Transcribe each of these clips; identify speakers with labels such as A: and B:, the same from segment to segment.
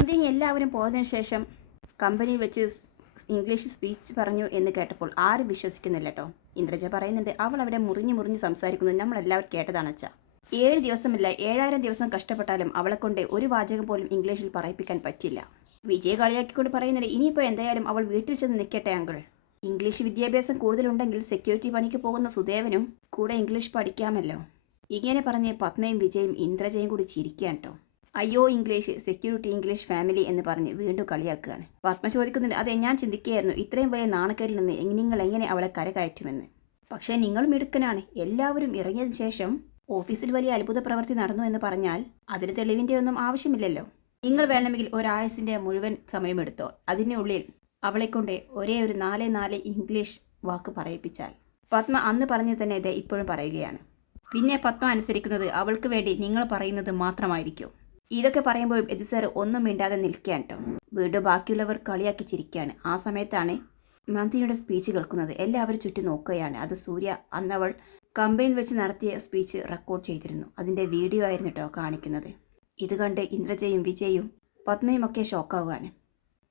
A: നന്ദിനി എല്ലാവരും പോയതിനു ശേഷം കമ്പനിയിൽ വെച്ച് ഇംഗ്ലീഷ് സ്പീച്ച് പറഞ്ഞു എന്ന് കേട്ടപ്പോൾ ആരും വിശ്വസിക്കുന്നില്ല കേട്ടോ ഇന്ദ്രജ പറയുന്നുണ്ട് അവൾ അവിടെ മുറിഞ്ഞു മുറിഞ്ഞ് സംസാരിക്കുന്നത് നമ്മളെല്ലാവരും കേട്ടതാണ് അച്ഛാ. ഏഴ് ദിവസമില്ല ഏഴായിരം ദിവസം കഷ്ടപ്പെട്ടാലും അവളെ കൊണ്ട് ഒരു വാചകം പോലും ഇംഗ്ലീഷിൽ പറയിപ്പിക്കാൻ പറ്റില്ല. വിജയ കളിയാക്കിക്കൊണ്ട് പറയുന്നുണ്ട് ഇനിയിപ്പോൾ എന്തായാലും അവൾ വീട്ടിൽ ചെന്ന് നിൽക്കട്ടെ അങ്കിൾ ഇംഗ്ലീഷ് വിദ്യാഭ്യാസം കൂടുതലുണ്ടെങ്കിൽ സെക്യൂരിറ്റി പണിക്ക് പോകുന്ന സുദേവനും കൂടെ ഇംഗ്ലീഷ് പഠിക്കാമല്ലോ. ഇങ്ങനെ പറഞ്ഞ് പത്മയും വിജയും ഇന്ദ്രജയും കൂടി ചിരിക്കാൻ കേട്ടോ അയ്യോ ഇംഗ്ലീഷ് സെക്യൂരിറ്റി ഇംഗ്ലീഷ് ഫാമിലി എന്ന് പറഞ്ഞ് വീണ്ടും കളിയാക്കുകയാണ്. പത്മ ചോദിക്കുന്നുണ്ട് അതെ ഞാൻ ചിന്തിക്കുകയായിരുന്നു ഇത്രയും വലിയ നാണക്കേടിൽ നിന്ന് നിങ്ങൾ എങ്ങനെ അവളെ കരകയറ്റുമെന്ന്? പക്ഷേ നിങ്ങളും മിടുക്കനാണ്. എല്ലാവരും ഇറങ്ങിയതിനു ശേഷം ഓഫീസിൽ വലിയ അത്ഭുത പ്രവൃത്തി നടന്നു എന്ന് പറഞ്ഞാൽ അതിന് തെളിവിന്റെ ഒന്നും ആവശ്യമില്ലല്ലോ. നിങ്ങൾ വേണമെങ്കിൽ ഒരാഴ്ചന്റെ മുഴുവൻ സമയമെടുത്തോ അതിനുള്ളിൽ അവളെക്കൊണ്ട് ഒരേ ഒരു നാല് നാല് ഇംഗ്ലീഷ് വാക്ക് പറയിപ്പിച്ചാൽ. പത്മ അന്ന് പറഞ്ഞു തന്നെ ഇത് ഇപ്പോഴും പറയുകയാണ്. പിന്നെ പത്മ അനുസരിക്കുന്നത് അവൾക്ക് വേണ്ടി നിങ്ങൾ പറയുന്നത് മാത്രമായിരിക്കും. ഇതൊക്കെ പറയുമ്പോഴും എതി സാർ ഒന്നും മിണ്ടാതെ നിൽക്കുകയാണ് കേട്ടോ വീട് ബാക്കിയുള്ളവർ കളിയാക്കി ചിരിക്കുകയാണ്. ആ സമയത്താണ് നന്ദിനിയുടെ സ്പീച്ച് കേൾക്കുന്നത്. എല്ലാവരും ചുറ്റി നോക്കുകയാണ്. അത് സൂര്യ അന്നവൾ കമ്പനിയിൽ വെച്ച് നടത്തിയ സ്പീച്ച് റെക്കോർഡ് ചെയ്തിരുന്നു. അതിന്റെ വീഡിയോ ആയിരുന്നു കേട്ടോ കാണിക്കുന്നത്. ഇത് കണ്ട് ഇന്ദ്രജയും വിജയും പത്മയും ഒക്കെ ഷോക്കാവുകയാണ്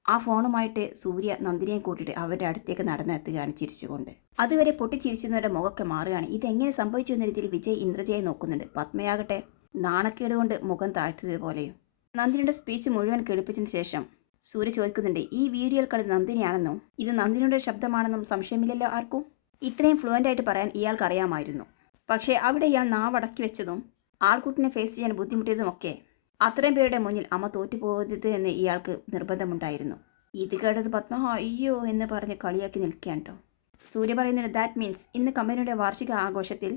A: ആ ഫോണുമായിട്ട് സൂര്യ നന്ദിനിയെ കൂട്ടിയിട്ട് അവരുടെ അടുത്തേക്ക് നടന്നെത്തുകയാണ് ചിരിച്ചുകൊണ്ട്. അതുവരെ പൊട്ടിച്ചിരിച്ചവരുടെ മുഖമൊക്കെ മാറുകയാണ്. ഇതെങ്ങനെ സംഭവിച്ചു എന്ന രീതിയിൽ വിജയ് ഇന്ദ്രജയെ നോക്കുന്നുണ്ട്. പത്മയാകട്ടെ നാണക്കേട് കൊണ്ട് മുഖം താഴ്ത്തിയതുപോലെയും നന്ദിനിയുടെ സ്പീച്ച് മുഴുവൻ കേൾപ്പിച്ചതിന് ശേഷം സൂര്യ ചോദിക്കുന്നുണ്ട് ഈ വീഡിയോയിൽ കളി നന്ദിനിയാണെന്നും? ഇത് നന്ദിനിയുടെ ശബ്ദമാണെന്നും സംശയമില്ലല്ലോ ആർക്കും? ഇത്രയും ഫ്ലുവന്റ് ആയിട്ട് പറയാൻ ഇയാൾക്ക് അറിയാമായിരുന്നു. പക്ഷേ അവിടെ ഇയാൾ നാവടക്കി വെച്ചതും ആൾക്കൂട്ടിനെ ഫേസ് ചെയ്യാൻ ബുദ്ധിമുട്ടിയതുമൊക്കെ അത്രയും പേരുടെ മുന്നിൽ അമ്മ തോറ്റുപോകരുത് എന്ന് ഇയാൾക്ക് നിർബന്ധമുണ്ടായിരുന്നു. ഇത് കേട്ടത് പത്മ അയ്യോ എന്ന് പറഞ്ഞ് കളിയാക്കി നിൽക്കുകയാണ് കേട്ടോ സൂര്യ പറയുന്നത് ദാറ്റ് മീൻസ് ഇന്ന് കമ്പനിയുടെ വാർഷിക ആഘോഷത്തിൽ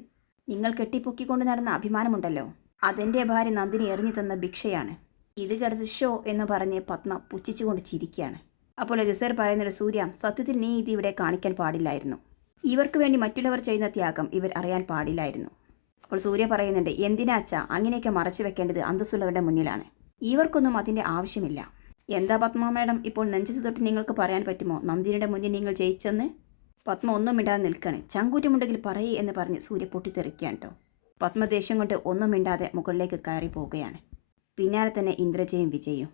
A: നിങ്ങൾ കെട്ടിപ്പൊക്കിക്കൊണ്ട് നടന്ന അഭിമാനമുണ്ടല്ലോ. അതെന്റെ ഭാര്യ നന്ദിനി എറിഞ്ഞു തന്ന ഭിക്ഷയാണ്. ഇത് കരുത് ഷോ എന്ന് പറഞ്ഞ് പത്മ പുച്ഛിച്ചുകൊണ്ട് ചിരിക്കുകയാണ്. അപ്പോൾ ജസർ പറയുന്നത് സൂര്യ സത്യത്തിൽ നീ ഇത് ഇവിടെ കാണിക്കാൻ പാടില്ലായിരുന്നു. ഇവർക്ക് വേണ്ടി മറ്റുള്ളവർ ചെയ്യുന്ന ത്യാഗം ഇവർ അറിയാൻ പാടില്ലായിരുന്നു. അപ്പോൾ സൂര്യ പറയുന്നുണ്ട് എന്തിനാച്ച അങ്ങനെയൊക്കെ മറച്ചു വെക്കേണ്ടത് അന്തസ്സുള്ളവരുടെ മുന്നിലാണ്. ഇവർക്കൊന്നും അതിന്റെ ആവശ്യമില്ല. എന്താ പത്മ മേഡം ഇപ്പോൾ നെഞ്ചു തൊട്ട് നിങ്ങൾക്ക് പറയാൻ പറ്റുമോ? നന്ദിനിയുടെ മുന്നിൽ നിങ്ങൾ ജയിച്ചെന്ന്? പത്മ ഒന്നും ഇടാതെ നിൽക്കണേ ചങ്കൂറ്റമുണ്ടെങ്കിൽ പറയേ എന്ന് പറഞ്ഞ് സൂര്യ പൊട്ടിത്തെറിക്കുകയാണ് കേട്ടോ. പത്മ ദേഷ്യം കൊണ്ട് ഒന്നും മിണ്ടാതെ മുകളിലേക്ക് കയറി പോവുകയാണ്. പിന്നാലെ തന്നെ ഇന്ദ്രജയും വിജയും.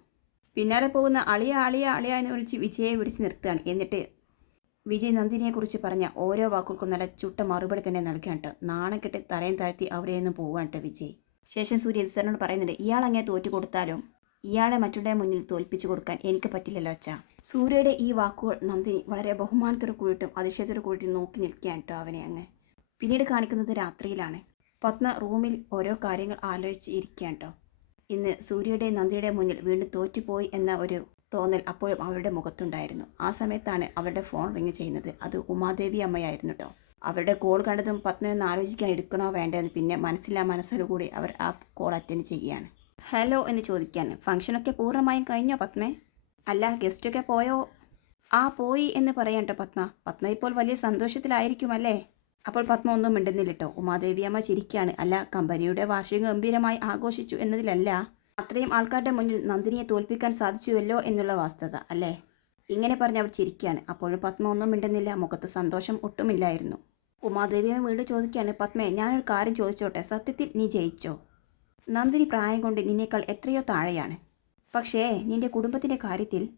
A: പിന്നാലെ പോകുന്ന അളിയ അളിയ അളിയ എന്ന് വിളിച്ച് വിജയെ വിളിച്ച് നിർത്തുകയാണ്. എന്നിട്ട് വിജയ് നന്ദിനിയെക്കുറിച്ച് പറഞ്ഞ ഓരോ വാക്കുകൾക്കും നല്ല ചുട്ട മറുപടി തന്നെ നൽകുകയാണ് കേട്ടോ. നാണക്കെട്ട് തലയും താഴ്ത്തി അവിടെയൊന്നും പോവുകയാണ് കേട്ടോ വിജയ്. ശേഷം സൂര്യ സാറിനോട് പറയുന്നുണ്ട് ഇയാൾ അങ്ങനെ തോറ്റു കൊടുത്താലും ഇയാളെ മറ്റുള്ള മുന്നിൽ തോൽപ്പിച്ചു കൊടുക്കാൻ എനിക്ക് പറ്റില്ലല്ലോ അച്ഛാ. സൂര്യയുടെ ഈ വാക്കുകൾ നന്ദിനി വളരെ ബഹുമാനത്തോട് കൂടിയിട്ടും അതിശയത്തോട് കൂടിയിട്ടും നോക്കി നിൽക്കുകയാണ് കേട്ടോ അവനെ അങ്ങ്. പിന്നീട് കാണിക്കുന്നത് രാത്രിയിലാണ്. പത്മ റൂമിൽ ഓരോ കാര്യങ്ങൾ ആലോചിച്ച് ഇരിക്കുകയാണ് കേട്ടോ ഇന്ന് സൂര്യയുടെ നന്ദിയുടെ മുന്നിൽ വീണ്ടും തോറ്റുപോയി എന്ന ഒരു തോന്നൽ അപ്പോഴും അവരുടെ മുഖത്തുണ്ടായിരുന്നു. ആ സമയത്താണ് അവരുടെ ഫോൺ റിങ് ചെയ്യുന്നത്. അത് ഉമാദേവി അമ്മയായിരുന്നു കേട്ടോ അവരുടെ കോൾ കണ്ടതും പത്മയൊന്ന് ആലോചിക്കാൻ എടുക്കണോ വേണ്ടതെന്ന് പിന്നെ മനസ്സില്ലാ മനസ്സിലൂടെ അവർ ആ കോൾ അറ്റൻഡ് ചെയ്യുകയാണ്. ഹലോ എന്ന് ചോദിക്കാൻ ഫംഗ്ഷനൊക്കെ പൂർണമായും കഴിഞ്ഞോ പത്മേ? അല്ല ഗസ്റ്റൊക്കെ പോയോ? ആ പോയി എന്ന് പറയാം കേട്ടോ പത്മ. പത്മ ഇപ്പോൾ വലിയ സന്തോഷത്തിലായിരിക്കുമല്ലേ? അപ്പോൾ പത്മ ഒന്നും മിണ്ടുന്നില്ല കേട്ടോ ഉമാദേവിയമ്മ ചിരിക്കുകയാണ് അല്ല കമ്പനിയുടെ വാർഷികം ഗംഭീരമായി ആഘോഷിച്ചു എന്നതിലല്ല അത്രയും ആൾക്കാരുടെ മുന്നിൽ നന്ദിനിയെ തോൽപ്പിക്കാൻ സാധിച്ചുവല്ലോ എന്നുള്ള വാസ്തവത അല്ലേ? ഇങ്ങനെ പറഞ്ഞ് അവർ ചിരിക്കുകയാണ് അപ്പോഴും പത്മ ഒന്നും മിണ്ടുന്നില്ല. മുഖത്ത് സന്തോഷം ഒട്ടുമില്ലായിരുന്നു. ഉമാദേവിയമ്മ വീട് ചോദിക്കുകയാണ് പത്മേ ഞാനൊരു കാര്യം ചോദിച്ചോട്ടെ? സത്യത്തിൽ നീ ജയിച്ചോ? നന്ദിനി പ്രായം കൊണ്ട് നിന്നേക്കാൾ എത്രയോ താഴെയാണ്. പക്ഷേ നിന്റെ കുടുംബത്തിന്റെ കാര്യത്തിൽ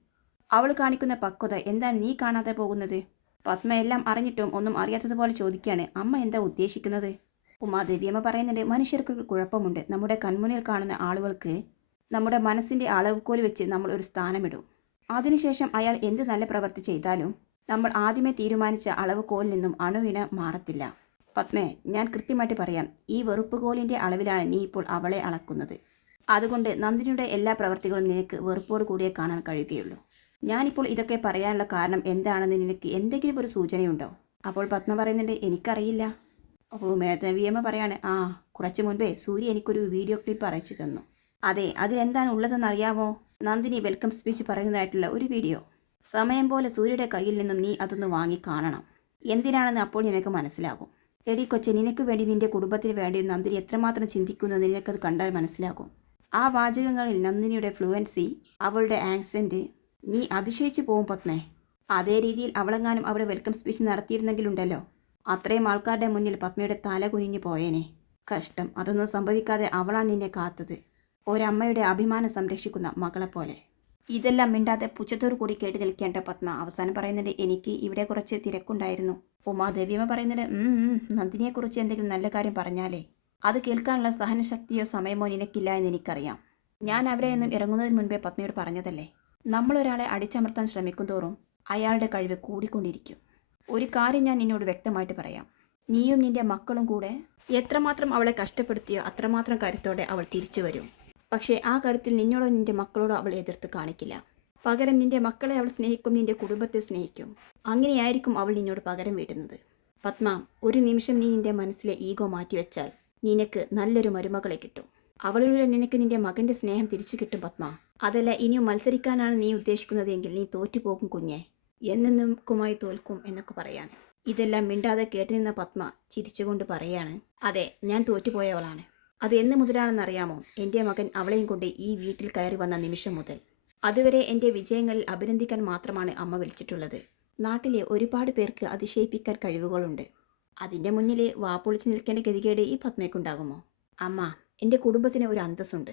A: അവൾ കാണിക്കുന്ന പക്വത എന്താണ് നീ കാണാതെ പോകുന്നത്? പത്മ എല്ലാം അറിഞ്ഞിട്ടും ഒന്നും അറിയാത്തതുപോലെ ചോദിക്കുകയാണ്. അമ്മ എന്താ ഉദ്ദേശിക്കുന്നത്? ഉമാദേവിയമ്മ പറയുന്നുണ്ട് മനുഷ്യർക്ക് കുഴപ്പമുണ്ട്. നമ്മുടെ കൺമുന്നിൽ കാണുന്ന ആളുകൾക്ക് നമ്മുടെ മനസ്സിന്റെ അളവുകോൽ വെച്ച് നമ്മൾ ഒരു സ്ഥാനമിടും. അതിനുശേഷം അയാൾ എന്ത് നല്ല പ്രവൃത്തി ചെയ്താലും നമ്മൾ ആദ്യമേ തീരുമാനിച്ച അളവുകോലിൽ നിന്നും അണുവിന മാറത്തില്ല. പത്മേ ഞാൻ കൃത്യമായിട്ട് പറയാം ഈ വെറുപ്പുകോലിന്റെ അളവിലാണ് നീ ഇപ്പോൾ അവളെ അളക്കുന്നത്. അതുകൊണ്ട് നന്ദിനിയുടെ എല്ലാ പ്രവർത്തികളും നിനക്ക് വെറുപ്പോട് കൂടിയേ കാണാൻ കഴിയുകയുള്ളൂ. ഞാനിപ്പോൾ ഇതൊക്കെ പറയാനുള്ള കാരണം എന്താണെന്ന് നിനക്ക് എന്തെങ്കിലും ഒരു സൂചനയുണ്ടോ? അപ്പോൾ പത്മ പറയുന്നുണ്ട് എനിക്കറിയില്ല. അപ്പോൾ മേധാവിയമ്മ പറയാണ് ആ കുറച്ച് മുൻപേ സൂര്യ എനിക്കൊരു വീഡിയോ ക്ലിപ്പ് അയച്ചു തന്നു. അതെ അതിലെന്താണ് ഉള്ളതെന്ന് അറിയാമോ നന്ദിനി വെൽക്കം സ്പീച്ച് പറയുന്നതായിട്ടുള്ള ഒരു വീഡിയോ. സമയം പോലെ സൂര്യയുടെ കയ്യിൽ നിന്നും നീ അതൊന്ന് വാങ്ങി കാണണം എന്തിനാണെന്ന് അപ്പോൾ നിനക്ക് മനസ്സിലാകും. എടി കൊച്ചെ നിനക്ക് വേണ്ടി നിന്റെ കുടുംബത്തിന് വേണ്ടി നന്ദിനി എത്രമാത്രം ചിന്തിക്കുന്നു നിനക്കത് കണ്ടാൽ മനസ്സിലാകും. ആ വാചകങ്ങളിൽ നന്ദിനിയുടെ ഫ്ലുവൻസി അവളുടെ ആക്സെന്റ് നീ അതിശയിച്ചു പോവും പത്മേ. അതേ രീതിയിൽ അവളെങ്ങാനും അവിടെ വെൽക്കം സ്പീച്ച് നടത്തിയിരുന്നെങ്കിലുണ്ടല്ലോ. അത്രയും ആൾക്കാരുടെ മുന്നിൽ പത്മയുടെ തല കുനിഞ്ഞു പോയേനെ. കഷ്ടം. അതൊന്നും സംഭവിക്കാതെ അവളാണ് നിന്നെ കാത്തത്. ഒരമ്മയുടെ അഭിമാനം സംരക്ഷിക്കുന്ന മകളെപ്പോലെ. ഇതെല്ലാം മിണ്ടാതെ പുച്ഛത്തോടു കൂടി കേട്ട് നിൽക്കേണ്ട പത്മ. അവസാനം പറയുന്നുണ്ട് എനിക്ക് ഇവിടെ കുറച്ച് തിരക്കുണ്ടായിരുന്നു. ഉമാദേവിയമ്മ പറയുന്നുണ്ട് "ഉം, ഉം, നന്ദിനിയെക്കുറിച്ച് എന്തെങ്കിലും നല്ല കാര്യം പറഞ്ഞാലേ. അത് കേൾക്കാനുള്ള സഹനശക്തിയോ സമയമോ നിനക്കില്ല എന്ന് എനിക്കറിയാം. ഞാൻ അവരെ നിന്നും ഇറങ്ങുന്നതിന് മുൻപേ പത്മയോട് പറഞ്ഞതല്ലേ? നമ്മളൊരാളെ അടിച്ചമർത്താൻ ശ്രമിക്കും തോറും അയാളുടെ കഴിവ് കൂടിക്കൊണ്ടിരിക്കും. ഒരു കാര്യം ഞാൻ നിന്നോട് വ്യക്തമായിട്ട് പറയാം. നീയും നിന്റെ മക്കളും കൂടെ എത്രമാത്രം അവളെ കഷ്ടപ്പെടുത്തിയോ അത്രമാത്രം കരുത്തോടെ അവൾ തിരിച്ചു വരും. പക്ഷേ ആ കരുത്തിൽ നിന്നോടോ നിന്റെ മക്കളോടോ അവൾ എതിർത്ത് കാണിക്കില്ല. പകരം നിന്റെ മക്കളെ അവൾ സ്നേഹിക്കും നിന്റെ കുടുംബത്തെ സ്നേഹിക്കും. അങ്ങനെയായിരിക്കും അവൾ നിന്നോട് പകരം വീടുന്നത്. പത്മ ഒരു നിമിഷം നീ നിന്റെ മനസ്സിലെ ഈഗോ മാറ്റിവെച്ചാൽ നിനക്ക് നല്ലൊരു മരുമകളെ കിട്ടും. അവളിലൂടെ നിനക്ക് നിന്റെ മകന്റെ സ്നേഹം തിരിച്ചു കിട്ടും പത്മ. അതല്ല ഇനിയും മത്സരിക്കാനാണ് നീ ഉദ്ദേശിക്കുന്നതെങ്കിൽ നീ തോറ്റുപോകും കുഞ്ഞെ. എന്നെന്നുമായി തോൽക്കും എന്നൊക്കെ പറയാൻ ഇതെല്ലാം മിണ്ടാതെ കേട്ടുനിന്ന പത്മ ചിരിച്ചുകൊണ്ട് പറയാണ്. അതെ ഞാൻ തോറ്റുപോയവളാണ്. അത് എന്ന് മുതലാണെന്നറിയാമോ? എന്റെ മകൻ അവളെയും കൊണ്ട് ഈ വീട്ടിൽ കയറി വന്ന നിമിഷം മുതൽ. അതുവരെ എന്റെ വിജയങ്ങളിൽ അഭിനന്ദിക്കാൻ മാത്രമാണ് അമ്മ വിളിച്ചിട്ടുള്ളത്. നാട്ടിലെ ഒരുപാട് പേർക്ക് അതിശയിപ്പിക്കാൻ കഴിവുകളുണ്ട്. അതിന്റെ മുന്നിൽ വാപ്പൊളിച്ച് നിൽക്കേണ്ട ഗതികേട് ഈ പത്മയ്ക്കുണ്ടാകുമോ? അമ്മ എന്റെ കുടുംബത്തിന് ഒരു അന്തസ്സുണ്ട്.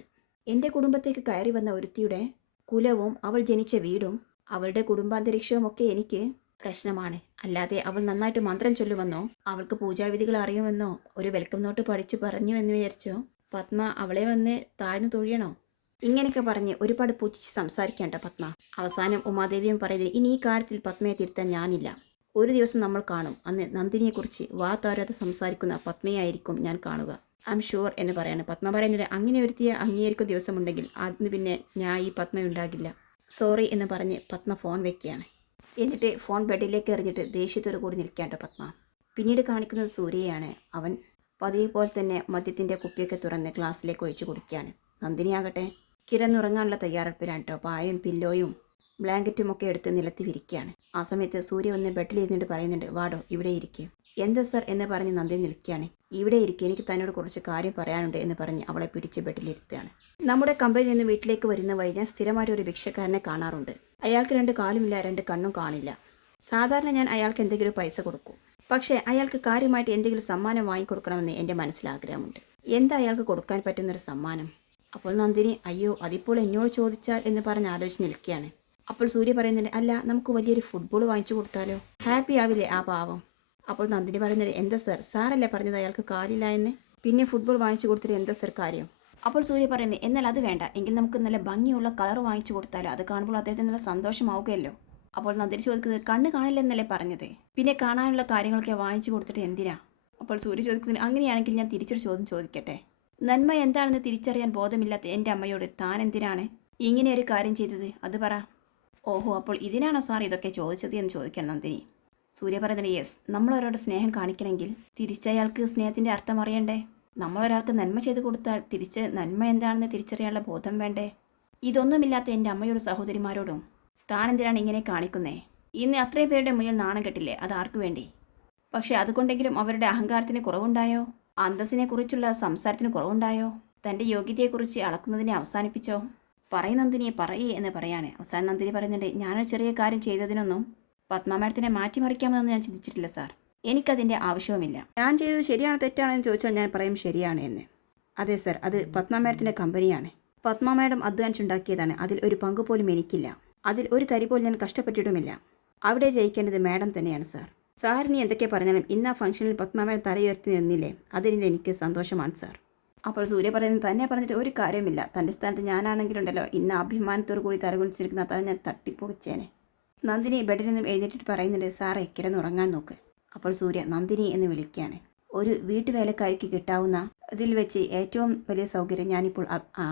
A: എന്റെ കുടുംബത്തേക്ക് കയറി വന്ന ഒരുത്തിയുടെ കുലവും അവൾ ജനിച്ച വീടും അവളുടെ കുടുംബാന്തരീക്ഷവും ഒക്കെ എനിക്ക് പ്രശ്നമാണ്. അല്ലാതെ അവൾ നന്നായിട്ട് മന്ത്രം ചൊല്ലുമെന്നോ അവൾക്ക് പൂജാവിധികൾ അറിയുമെന്നോ ഒരു വെൽക്കം നോട്ട് പഠിച്ചു പറഞ്ഞു എന്ന് വിചാരിച്ചോ പത്മ അവളെ വന്ന് താഴ്ന്നു തൊഴിയണോ? ഇങ്ങനെയൊക്കെ പറഞ്ഞ് ഒരുപാട് പൂച്ചിച്ച് സംസാരിക്കേണ്ട പത്മ. അവസാനം ഉമാദേവിയും പറയുന്നത് ഇനി ഈ കാര്യത്തിൽ പത്മയെ തിരുത്താൻ ഞാനില്ല. ഒരു ദിവസം നമ്മൾ കാണും. അന്ന് നന്ദിനിയെക്കുറിച്ച് വാ താരാതെ സംസാരിക്കുന്ന പത്മയായിരിക്കും ഞാൻ കാണുക. ഐ എം ഷുവർ എന്ന് പറയാണ്. പത്മ പറയുന്നത് അങ്ങനെ ഒരുത്തിയെ ദിവസം ദിവസമുണ്ടെങ്കിൽ അന്ന് പിന്നെ ഞാൻ ഈ പത്മ ഉണ്ടാകില്ല. സോറി എന്ന് പറഞ്ഞ് പത്മ ഫോൺ വെക്കുകയാണ്. എന്നിട്ട് ഫോൺ ബെഡിലേക്ക് എറിഞ്ഞിട്ട് ദേഷ്യത്തോടു കൂടി നിൽക്കാണ്ട് പത്മ. പിന്നീട് കാണിക്കുന്നത് സൂര്യയാണ് അവൻ പതിവ് പോലെ തന്നെ മദ്യത്തിന്റെ കുപ്പിയൊക്കെ തുറന്ന് ഗ്ലാസ്സിലേക്ക് ഒഴിച്ചു കുടിക്കുകയാണ്. നന്ദിനിയാകട്ടെ കിടന്നുറങ്ങാനുള്ള തയ്യാറെടുപ്പിലാണ് കേട്ടോ. പായയും പില്ലോയും ബ്ലാങ്കറ്റും ഒക്കെ എടുത്ത് നിലത്ത് വിരിക്കുകയാണ്. ആ സമയത്ത് സൂര്യ ഒന്ന് ബെഡിലിരുന്നിട്ട് പറയുന്നുണ്ട് വാടോ ഇവിടെ ഇരിക്കുക എന്താ സർ എന്ന് പറഞ്ഞ് നന്ദി നിൽക്കുകയാണ്. ഇവിടെ ഇരിക്കുക എനിക്ക് തന്നോട് കുറച്ച് കാര്യം പറയാനുണ്ട് എന്ന് പറഞ്ഞ് അവളെ പിടിച്ച് ബെഡിലിരുത്തുകയാണ്. നമ്മുടെ കമ്പനിയിൽ നിന്ന് വീട്ടിലേക്ക് വരുന്ന വഴി ഞാൻ സ്ഥിരമായിട്ട് ഒരു ഭിക്ഷക്കാരനെ കാണാറുണ്ട്. അയാൾക്ക് രണ്ട് കാലുമില്ല രണ്ട് കണ്ണും കാണില്ല. സാധാരണ ഞാൻ അയാൾക്ക് എന്തെങ്കിലും പൈസ കൊടുക്കും. പക്ഷേ അയാൾക്ക് കാര്യമായിട്ട് എന്തെങ്കിലും സമ്മാനം വാങ്ങിക്കൊടുക്കണമെന്ന് എന്റെ മനസ്സിൽ ആഗ്രഹമുണ്ട് എന്താ അയാൾക്ക് കൊടുക്കാൻ പറ്റുന്നൊരു സമ്മാനം? അപ്പോൾ നന്ദിനി അയ്യോ അതിപ്പോൾ എന്നോട് ചോദിച്ചാൽ എന്ന് പറഞ്ഞ് ആലോചിച്ച് നിൽക്കുകയാണ്. അപ്പോൾ സൂര്യ പറയുന്നുണ്ട് അല്ല നമുക്ക് വലിയൊരു ഫുട്ബോൾ വാങ്ങിച്ചു കൊടുത്താലോ? ഹാപ്പി ആവില്ലേ ആ പാവം? അപ്പോൾ നന്ദിനി പറയുന്നത് എന്താ സർ? സാറല്ലേ പറഞ്ഞത് അയാൾക്ക് കാര്യമില്ല എന്ന്? പിന്നെ ഫുട്ബോൾ വാങ്ങിച്ചു കൊടുത്തിട്ട് എന്താ സർ കാര്യം? അപ്പോൾ സൂര്യ പറയുന്നത് എന്നാൽ അത് വേണ്ട. എങ്കിൽ നമുക്ക് നല്ല ഭംഗിയുള്ള കളർ വാങ്ങിച്ചു കൊടുത്താലോ? അത് കാണുമ്പോൾ അദ്ദേഹത്തിന് നല്ല സന്തോഷമാവുകയല്ലോ. അപ്പോൾ നന്ദിനി ചോദിക്കുന്നത് കണ്ണ് കാണില്ലെന്നല്ലേ പറഞ്ഞത്? പിന്നെ കാണാനുള്ള കാര്യങ്ങളൊക്കെ വാങ്ങിച്ചു കൊടുത്തിട്ട് എന്തിനാ? അപ്പോൾ സൂര്യ ചോദിക്കുന്നത് അങ്ങനെയാണെങ്കിൽ ഞാൻ തിരിച്ചൊരു ചോദ്യം ചോദിക്കട്ടെ? നന്മ എന്താണെന്ന് തിരിച്ചറിയാൻ ബോധമില്ലാത്ത എന്റെ അമ്മയോട് താൻ എന്തിനാണ് ഇങ്ങനെ ഒരു കാര്യം ചെയ്തത്? അത് പറ. ഓഹോ അപ്പോൾ ഇതിനാണോ സാർ ഇതൊക്കെ ചോദിച്ചത് എന്ന് ചോദിക്കാൻ നന്ദിനി. സൂര്യ പറയുന്നത് യെസ് നമ്മളൊരാളുടെ സ്നേഹം കാണിക്കണമെങ്കിൽ തിരിച്ചയാൾക്ക് സ്നേഹത്തിന്റെ അർത്ഥം അറിയണ്ടേ? നമ്മളൊരാൾക്ക് നന്മ ചെയ്തു കൊടുത്താൽ തിരിച്ച് നന്മ എന്താണെന്ന് തിരിച്ചറിയാനുള്ള ബോധം വേണ്ടേ? ഇതൊന്നുമില്ലാത്ത എന്റെ അമ്മയോടും സഹോദരിമാരോടും താൻ എന്തിനാണ് ഇങ്ങനെ കാണിക്കുന്നേ? ഇന്ന് അത്രയും പേരുടെ മുന്നിൽ നാണം കെട്ടില്ലേ? അത് ആർക്കു വേണ്ടി? പക്ഷെ അതുകൊണ്ടെങ്കിലും അവരുടെ അഹങ്കാരത്തിന് കുറവുണ്ടായോ? അന്തസ്സിനെ കുറിച്ചുള്ള സംസാരത്തിന് കുറവുണ്ടായോ? തന്റെ യോഗ്യതയെക്കുറിച്ച് അളക്കുന്നതിനെ അവസാനിപ്പിച്ചോ? പറയ് പറയേ എന്ന് പറയാണ്. അവസാന നന്ദിനി പറയുന്നുണ്ട് ഞാനൊരു ചെറിയ കാര്യം ചെയ്തതിനൊന്നും പത്മ മാഡത്തിനെ മാറ്റിമറിക്കാമെന്ന് ഞാൻ ചിന്തിച്ചിട്ടില്ല സാർ. എനിക്കതിന്റെ ആവശ്യവുമില്ല. ഞാൻ ചെയ്തത് ശരിയാണോ തെറ്റാണോ എന്ന് ചോദിച്ചാൽ ഞാൻ പറയും ശരിയാണ് എന്ന്. അതെ സർ. അത് പത്മ മാഡത്തിന്റെ കമ്പനിയാണ്. പത്മ മാഡം അധ്വാനിച്ച് ഉണ്ടാക്കിയതാണ് അതിൽ ഒരു പങ്ക് പോലും എനിക്കില്ല. അതിൽ ഒരു തരി പോലും ഞാൻ കഷ്ടപ്പെട്ടിട്ടുമില്ല. അവിടെ ജയിക്കേണ്ടത് മാഡം തന്നെയാണ് സാർ. സാറിന് എന്തൊക്കെ പറഞ്ഞാലും ഇന്ന് ആ ഫംഗ്ഷനിൽ പത്മ മാഡം തലയുയർത്തി നിന്നില്ലേ? അതിൽ എനിക്ക് സന്തോഷമാണ് സാർ. അപ്പോൾ സൂര്യ പറയുന്നത് തന്നെ പറഞ്ഞിട്ട് ഒരു കാര്യമില്ല തന്റെ സ്ഥാനത്ത് ഞാനാണെങ്കിലുണ്ടല്ലോ. ഇന്ന് അഭിമാനത്തോടു കൂടി തലകുലിച്ചിരിക്കുന്ന അതാണ് ഞാൻ തട്ടിപ്പൊളിച്ചേനെ. നന്ദിനി ബെഡിൽ നിന്നും എഴുന്നേറ്റിട്ട് പറയുന്നുണ്ട് സാറേ കിടന്നുറങ്ങാൻ നോക്ക്. അപ്പോൾ സൂര്യ നന്ദിനി എന്ന് വിളിക്കുകയാണ്. ഒരു വീട്ടുവേലക്കാരിക്ക് കിട്ടാവുന്ന ഇതിൽ വെച്ച് ഏറ്റവും വലിയ സൗകര്യം ഞാനിപ്പോൾ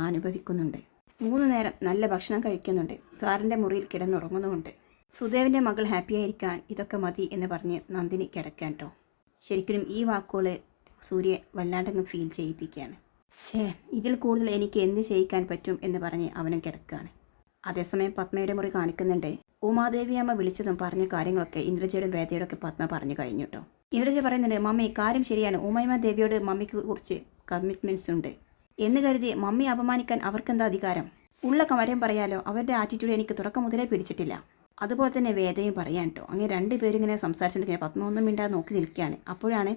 A: അനുഭവിക്കുന്നുണ്ട്. മൂന്ന് നേരം നല്ല ഭക്ഷണം കഴിക്കുന്നുണ്ട്. സാറിന്റെ മുറിയിൽ കിടന്നുറങ്ങുന്നുമുണ്ട് സുദേവിന്റെ മകൾ ഹാപ്പി ആയിരിക്കാൻ ഇതൊക്കെ മതി എന്ന് പറഞ്ഞ് നന്ദിനി കിടക്കാൻ ശരിക്കും ഈ വാക്കുകൾ സൂര്യ വല്ലാണ്ടങ്ങ് ഫീൽ ചെയ്യിപ്പിക്കുകയാണ്. ഷേ ഇതിൽ കൂടുതൽ എനിക്ക് എന്ത് ചെയ്യിക്കാൻ പറ്റും എന്ന് പറഞ്ഞ് അവനും കിടക്കുകയാണ്. അതേസമയം പത്മയുടെ മുറി കാണിക്കുന്നുണ്ട്. ഉമാദേവി അമ്മ വിളിച്ചതും പറഞ്ഞ കാര്യങ്ങളൊക്കെ ഇന്ദ്രജയുടെ വേദയുടെ ഒക്കെ പത്മ പറഞ്ഞു കഴിഞ്ഞു കേട്ടോ ഇന്ദ്രജ പറയുന്നുണ്ട് മമ്മി കാര്യം ശരിയാണ്. ഉമൈമ ദേവിയോട് മമ്മിക്ക് കുറിച്ച് കമ്മിറ്റ്മെന്റ്സ് ഉണ്ട്. എന്ന് കരുതി മമ്മി അപമാനിക്കാൻ അവർക്കെന്താ അധികാരം? ഉള്ള കാര്യം പറയാലോ. അവരുടെ ആറ്റിറ്റ്യൂഡ് എനിക്ക് തുടക്കം മുതലേ പിടിച്ചിട്ടില്ല. അതുപോലെ തന്നെ വേദയും പറയാൻ കേട്ടോ അങ്ങനെ രണ്ടുപേരും ഇങ്ങനെ സംസാരിച്ചുകൊണ്ടിരിക്കുക പത്മ ഒന്നും മിണ്ടാതെ നോക്കി നിൽക്കുകയാണ്. അപ്പോഴാണ്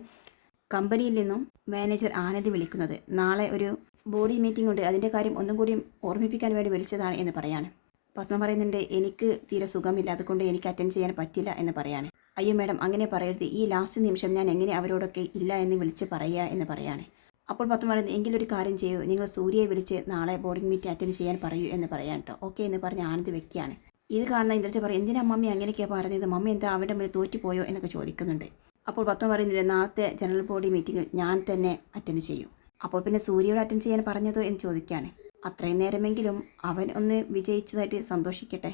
A: കമ്പനിയിൽ നിന്നും മാനേജർ ആനന്ദ് വിളിക്കുന്നത്. നാളെ ഒരു ബോഡി മീറ്റിംഗ് ഉണ്ട് അതിന്റെ കാര്യം ഒന്നും കൂടി ഓർമ്മിപ്പിക്കാൻ വേണ്ടി വിളിച്ചതാണ് എന്ന് പറയാണ്. പത്മ പറയുന്നുണ്ട് എനിക്ക് തീരെ സുഖമില്ല. അതുകൊണ്ട് എനിക്ക് അറ്റൻഡ് ചെയ്യാൻ പറ്റില്ല എന്ന് പറയാണ്. അയ്യോ മാഡം അങ്ങനെ പറയരുത്. ഈ ലാസ്റ്റ് നിമിഷം ഞാൻ എങ്ങനെ അവരോടൊക്കെ ഇല്ല എന്ന് വിളിച്ച് പറയുക എന്ന് പറയാണ്. അപ്പോൾ പത്മ പറയുന്നത് എങ്കിലൊരു കാര്യം ചെയ്യൂ. നിങ്ങൾ സൂര്യയെ വിളിച്ച് നാളെ ബോർഡിംഗ് മീറ്റ് അറ്റൻഡ് ചെയ്യാൻ പറയൂ എന്ന് പറയാൻ കേട്ടോ ഓക്കെ എന്ന് പറഞ്ഞ് ആനന്ദ് വെക്കുകയാണ്. ഇത് കാണുന്ന ഇന്ദ്രജ പറയും എന്തിനാ മമ്മി അങ്ങനെയൊക്കെയാണ് പറഞ്ഞത്? മമ്മി എന്താ അവരുടെ മുന്നിൽ തോറ്റുപോയോ? എന്നൊക്കെ ചോദിക്കുന്നുണ്ട്. അപ്പോൾ പത്മ പറയുന്നില്ല നാളത്തെ ജനറൽ ബോഡി മീറ്റിങ്ങിൽ ഞാൻ തന്നെ അറ്റൻഡ് ചെയ്യും. അപ്പോൾ പിന്നെ സൂര്യയോട് അറ്റൻഡ് ചെയ്യാൻ പറഞ്ഞതോ എന്ന് ചോദിക്കുകയാണ് അത്രയും നേരമെങ്കിലും അവൻ ഒന്ന് വിജയിച്ചതായിട്ട് സന്തോഷിക്കട്ടെ.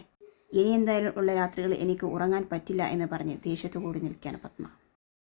A: ഇനി എന്തായാലും ഉള്ള രാത്രികൾ എനിക്ക് ഉറങ്ങാൻ പറ്റില്ല എന്ന് പറഞ്ഞ് ദേഷ്യത്തോടു നിൽക്കുകയാണ് പത്മ.